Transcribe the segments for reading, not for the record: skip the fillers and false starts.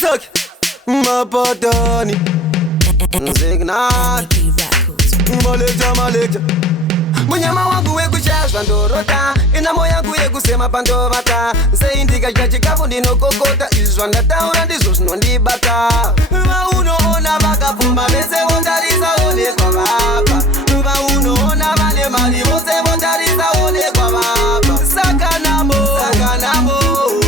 Suck Mapatani Signal Maleja Munyama wangu wekushashwa ndorota ina moya kuye kusema pandovata seindika chachikafu ndinokokota izwa ndataura ndizvo zvinondibata vaunoona vakapfuma vese vondarisa onekwa vapa vaunoona vane mari vose vondarisa onekwa vapa saka namo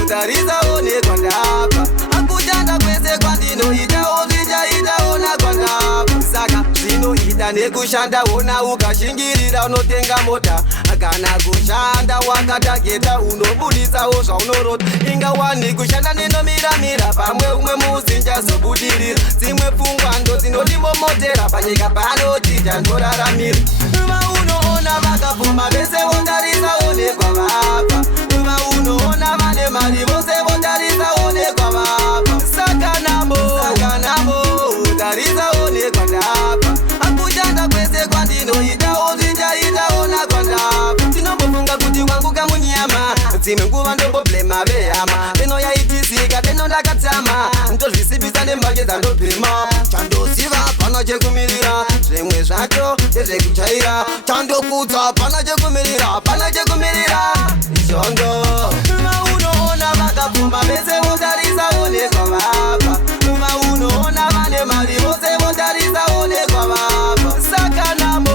tarisa onekwa ndapa akutanda kwese kwandinoitawo zvichaitaona kwandapa saka zvinoita nekushanda ona ukashingirira unotenga mota kana kushanda wakatageta unobuditsawo zvaunorota ingawani kushanda nenomiramira pamwe umwe musi nchazobudirira dzimwe pfungwa ndo dzinodimomotera panyika panotija ndoraramira vaunoona vakapfuma vese vondarisa onekwa vapa vaunoona vane mari vose vondarisa onekwa vapa saka namo tarisa onekwa ndapa akutanda kwese kwandinoitawo zvichaitaona kwandapa tinombofunga kuti wangu kamunyama dzimwe nguva ndomboblema vehama peno yaitisika peno ndakatama ndozvisipisa nembake dzandobhema chandosiva pana chekumirira zvimwe zvacho ndezvekuchaira chandokudza pana chekumirira izvondo vaunoona vakapfumba vese votarisa onekwa vapa vaunoona vane mari vose votarisa onekwa vapa saka namo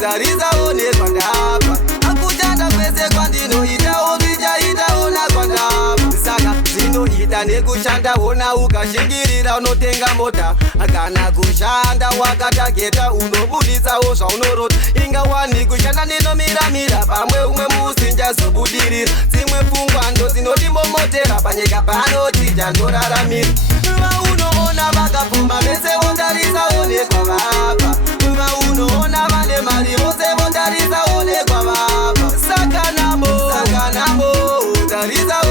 tarisa onekwa ndapa akutanda kwese kwandinoitawo zvichaitaona kwandapa saka zvinoita nekushanda ona ukashingirira unotenga mota kana kushanda wakatageta unobuditsawo zvaunorota ingawani kushanda nenomiramira pamwe umwe musi nchazobudirira dzimwe pfungwa ndo dzinodimomotera panyika panotija ndoraramira vaunoona vakapfumba vese vondarisa onekwa vapa vaunoona vane mari vose vondarisa onekwa vapa saka namo tarisa